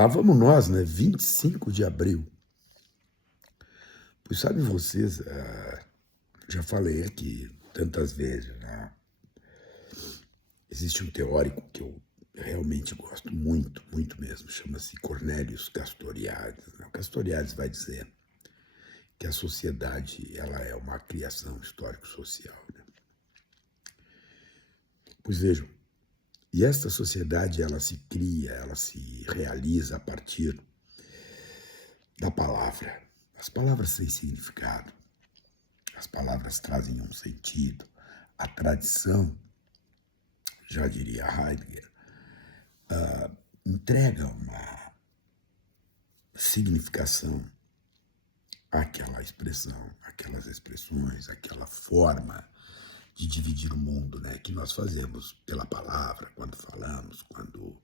Lá vamos nós, né? 25 de abril. Pois sabe vocês, já falei aqui tantas vezes, né? Existe um teórico que eu realmente gosto muito, muito mesmo, chama-se Cornelius Castoriadis, né? O Castoriadis vai dizer que a sociedade ela é uma criação histórico-social, né? Pois vejam, e esta sociedade ela se cria, ela se realiza a partir da palavra. As palavras têm significado, as palavras trazem um sentido. A tradição, já diria Heidegger, entrega uma significação àquela expressão, aquelas expressões, aquela forma de dividir o mundo, né, que nós fazemos pela palavra, quando falamos, quando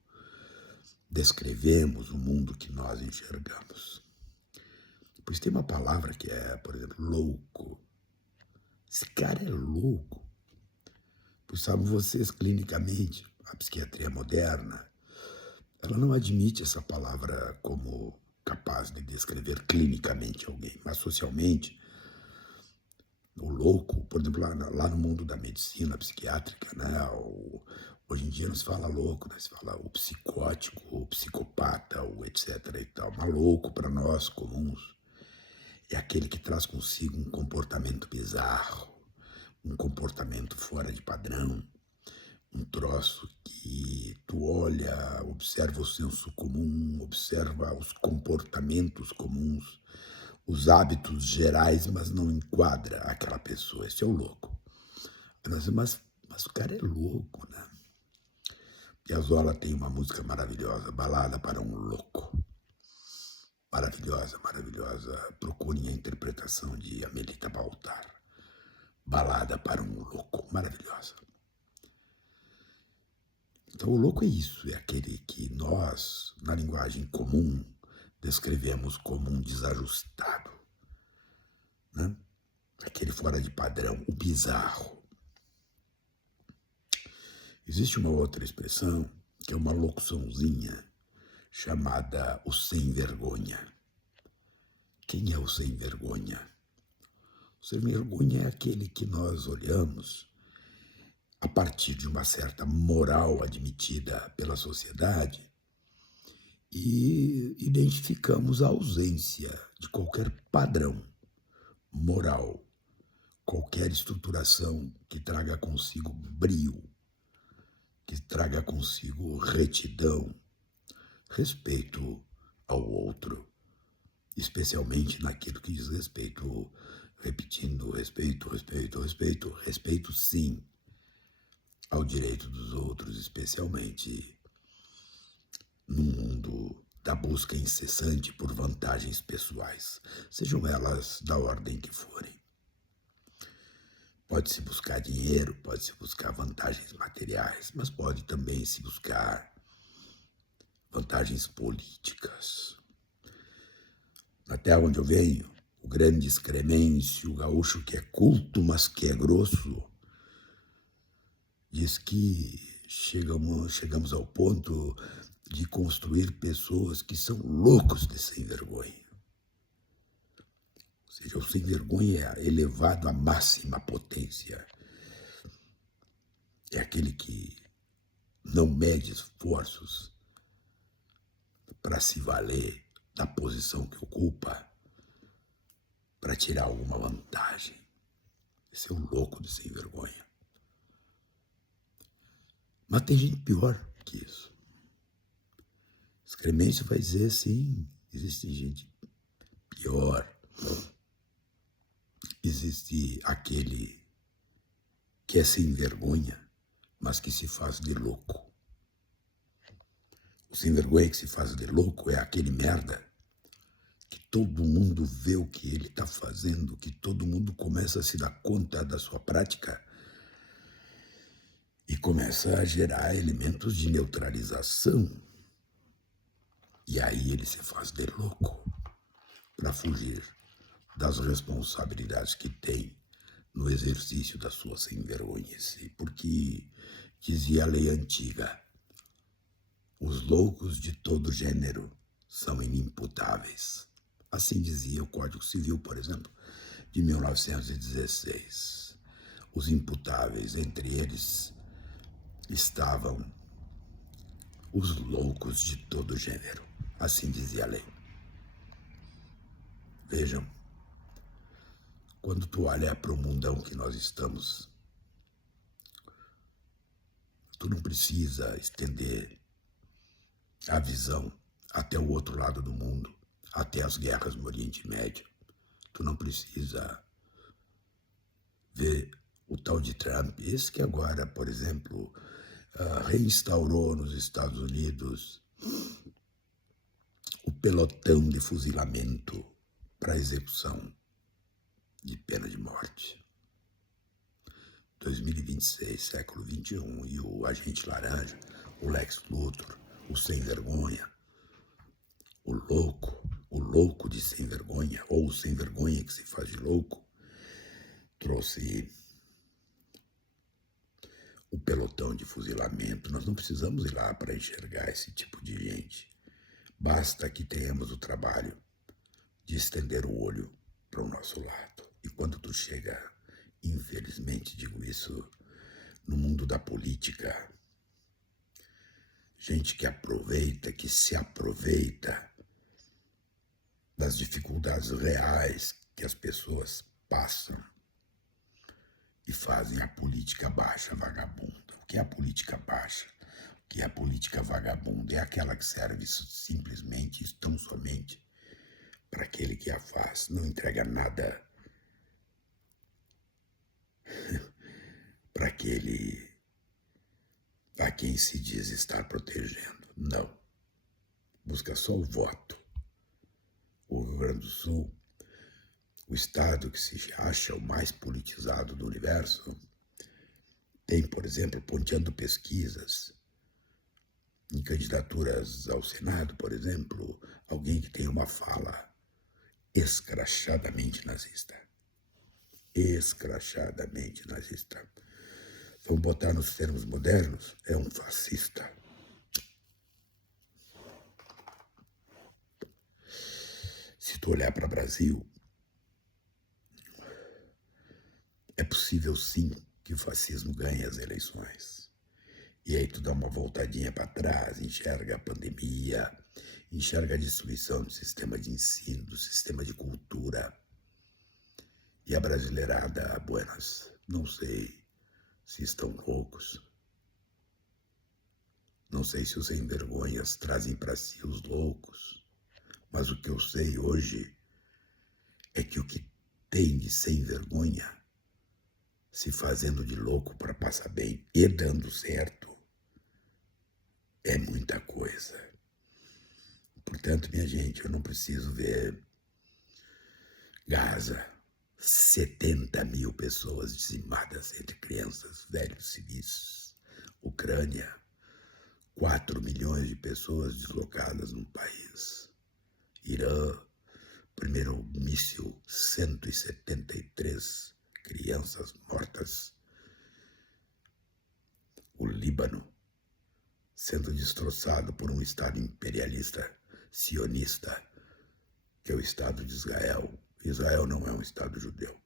descrevemos o mundo que nós enxergamos. Pois tem uma palavra que é, por exemplo, louco. Esse cara é louco. Pois sabem vocês, clinicamente, a psiquiatria moderna, ela não admite essa palavra como capaz de descrever clinicamente alguém, mas socialmente, o louco, por exemplo, lá no mundo da medicina psiquiátrica, né, hoje em dia não se fala louco, né, se fala o psicótico, o psicopata, o etc. e tal. Mas louco para nós comuns é aquele que traz consigo um comportamento bizarro, um comportamento fora de padrão, um troço que tu olha, observa o senso comum, observa os comportamentos comuns, os hábitos gerais, mas não enquadra aquela pessoa. Esse é o louco. Mas o cara é louco, né? Piazzolla tem uma música maravilhosa, Balada para um Louco. Maravilhosa, maravilhosa. Procurem a interpretação de Amelita Baltar. Balada para um Louco, maravilhosa. Então o louco é isso, é aquele que nós, na linguagem comum, descrevemos como um desajustado, né? Aquele fora de padrão, o bizarro. Existe uma outra expressão, que é uma locuçãozinha, chamada o sem vergonha. Quem é o sem vergonha? O sem vergonha é aquele que nós olhamos a partir de uma certa moral admitida pela sociedade e identificamos a ausência de qualquer padrão moral, qualquer estruturação que traga consigo brio, que traga consigo retidão, respeito ao outro, especialmente naquilo que diz respeito, repetindo, respeito sim ao direito dos outros, especialmente no mundo da busca incessante por vantagens pessoais, sejam elas da ordem que forem. Pode-se buscar dinheiro, pode-se buscar vantagens materiais, mas pode também se buscar vantagens políticas. Na terra onde eu venho, o grande excremêncio, o gaúcho que é culto, mas que é grosso, diz que chegamos ao ponto de construir pessoas que são loucos de sem vergonha. Ou seja, o sem vergonha é elevado à máxima potência. É aquele que não mede esforços para se valer da posição que ocupa, para tirar alguma vantagem. Esse é o louco de sem vergonha. Mas tem gente pior que isso. Excremêncio vai dizer, sim, existe gente pior. Existe aquele que é sem vergonha, mas que se faz de louco. O sem vergonha que se faz de louco é aquele merda que todo mundo vê o que ele está fazendo, que todo mundo começa a se dar conta da sua prática e começa a gerar elementos de neutralização. E aí ele se faz de louco para fugir das responsabilidades que tem no exercício da sua sem-vergonhice. Porque, dizia a lei antiga, os loucos de todo gênero são inimputáveis. Assim dizia o Código Civil, por exemplo, de 1916. Os imputáveis, entre eles, estavam os loucos de todo gênero. Assim dizia a lei. Vejam, quando tu olha para o mundão que nós estamos, tu não precisa estender a visão até o outro lado do mundo, até as guerras no Oriente Médio. Tu não precisa ver o tal de Trump, esse que agora, por exemplo, reinstaurou nos Estados Unidos o pelotão de fuzilamento para execução de pena de morte. 2026, século XXI, e o agente laranja, o Lex Luthor, o sem vergonha, o louco de sem vergonha, ou o sem vergonha que se faz de louco, trouxe o pelotão de fuzilamento. Nós não precisamos ir lá para enxergar esse tipo de gente. Basta que tenhamos o trabalho de estender o olho para o nosso lado. E quando tu chega, infelizmente digo isso, no mundo da política, gente que aproveita, que se aproveita das dificuldades reais que as pessoas passam e fazem a política baixa, vagabunda. O que é a política baixa? O que é a política vagabunda? É aquela que serve simplesmente e tão somente para aquele que a faz. Não entrega nada para aquele a quem se diz estar protegendo. Não. Busca só o voto. O Rio Grande do Sul, o estado que se acha o mais politizado do universo, tem, por exemplo, ponteando pesquisas em candidaturas ao Senado, por exemplo, alguém que tem uma fala escrachadamente nazista. Escrachadamente nazista. Vamos botar nos termos modernos, é um fascista. Se tu olhar para o Brasil, é possível sim que o fascismo ganhe as eleições. E aí tu dá uma voltadinha para trás, enxerga a pandemia, enxerga a destruição do sistema de ensino, do sistema de cultura. E a brasileirada, buenas, não sei se estão loucos. Não sei se os sem vergonhas trazem para si os loucos. Mas o que eu sei hoje é que o que tem de sem vergonha, se fazendo de louco para passar bem e dando certo, é muita coisa. Portanto, minha gente, eu não preciso ver Gaza, 70 mil pessoas dizimadas entre crianças, velhos, civis. Ucrânia, 4 milhões de pessoas deslocadas no país. Irã, primeiro míssil, 173 crianças mortas. O Líbano, sendo destroçado por um Estado imperialista, sionista, que é o Estado de Israel. Israel não é um Estado judeu.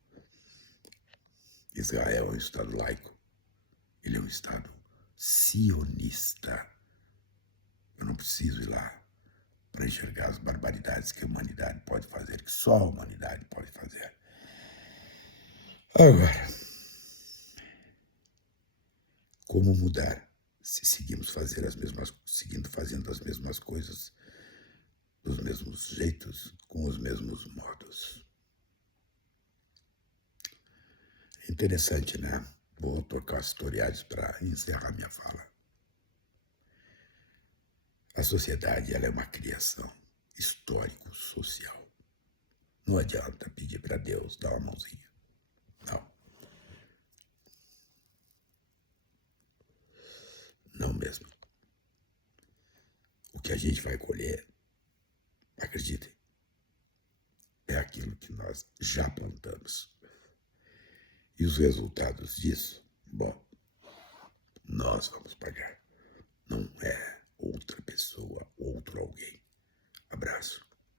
Israel é um Estado laico. Ele é um Estado sionista. Eu não preciso ir lá para enxergar as barbaridades que a humanidade pode fazer, que só a humanidade pode fazer. Agora, como mudar se seguimos seguindo fazendo as mesmas coisas, dos mesmos jeitos, com os mesmos modos? Interessante, né? Vou tocar as tutoriais para encerrar minha fala. A sociedade, ela é uma criação histórico-social. Não adianta pedir para Deus dar uma mãozinha. Não. Não mesmo. O que a gente vai colher, acreditem, é aquilo que nós já plantamos. E os resultados disso, bom, nós vamos pagar. Não é outra pessoa, outro alguém.